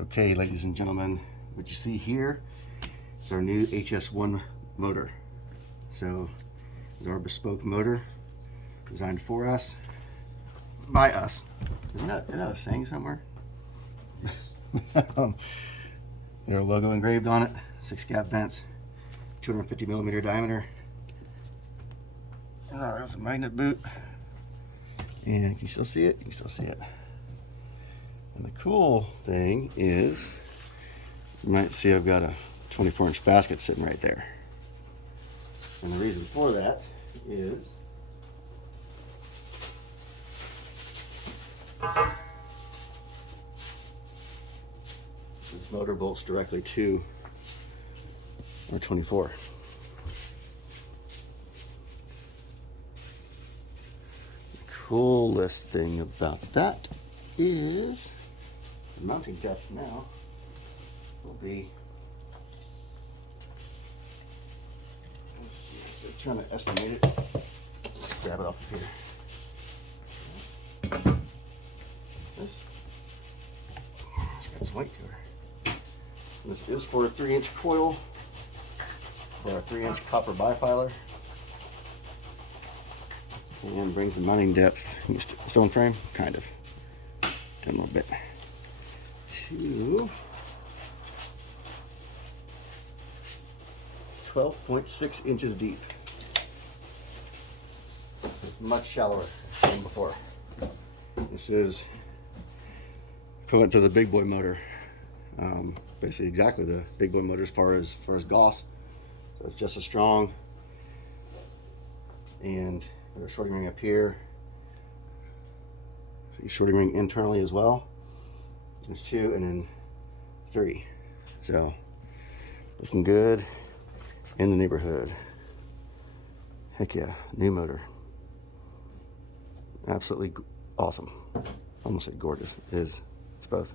Okay, ladies and gentlemen, what you see here is our new HS-1 motor. So, it's our bespoke motor designed for us, by us. Isn't that a saying somewhere? Their logo engraved on it, 6 gap vents, 250 millimeter diameter. There's a magnet boot. And can you still see it? You can still see it. And the cool thing is, you might see I've got a 24-inch basket sitting right there. And the reason for that is this motor bolts directly to our 24. The coolest thing about that is the mounting depth now will be, let's see, I'm trying to estimate it. Let's grab it off of here. This got weight to her. And this is for a 3-inch coil for a 3-inch copper bifilar, and brings the mounting depth, stone frame, kind of, down a little bit, to 12.6 inches deep. It's much shallower than before. This is equivalent to the big boy motor. Basically exactly the big boy motor as far as Gauss. So it's just as strong. And there's a shorting ring up here. So shorting ring internally as well. There's 2 and then 3. So looking good in the neighborhood. Heck yeah, new motor. Absolutely awesome. Almost said gorgeous. It is. It's both.